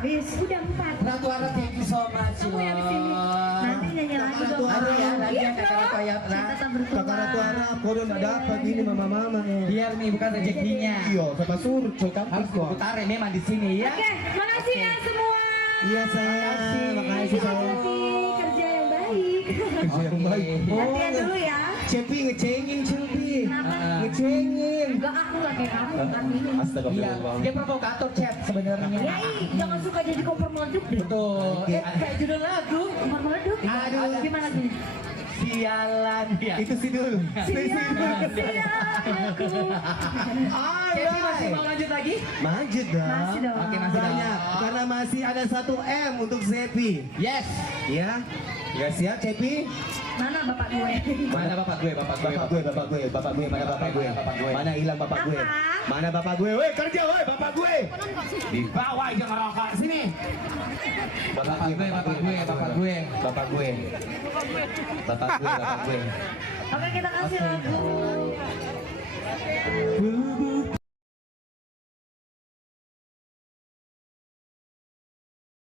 habis. Udah 4. Ratu Ara, thank you so much. Kamu yang sini. Nanti nyanyi lagi dong. Aduh ya, lagi Iya ya kakak Ratu Ara. Cinta tak bertulang. Kakak Ratu Ara, koron ada apa gini mama-mama ya? Biar nih bukan rezekinya. Iya, sama surco kan Harus diputar memang di sini ya. Oke, makasih ya semua. Iya sayang, makasih sayang. Kerja yang baik. Kerja yang baik. Latihan dulu ya. Cepi ngecengin Cepi. Kenapa? Ngecengin. Enggak, aku nggak kayak kamu, bukan ini. Iya, Astagfirullah. dia provokator chat sebenarnya. Ya, jangan suka jadi kompor meledup deh. Betul. Kayak judul lagu. Kompor meledup. Aduh. Gimana sih? Sialan ya. Itu Sidul. Siap, aku. Cepi masih mau lanjut lagi? Lanjut dah. Masih dong. Oke, masih Banyak, karena masih ada 1 M untuk Zepi. Yes. Ya, ya siap Cepi. Mana bapak gue? Mana bapak gue? Bapak gue, mana bapak gue? Bapak gue. Mana hilang bapak gue? Apa? Mana bapak gue? Woi kerja, woi bapak gue. Di bawah aja ngerokok sini. Bapak gue. Bapak gue. Bapak gue. Oke, kita kasih lagu. Bubu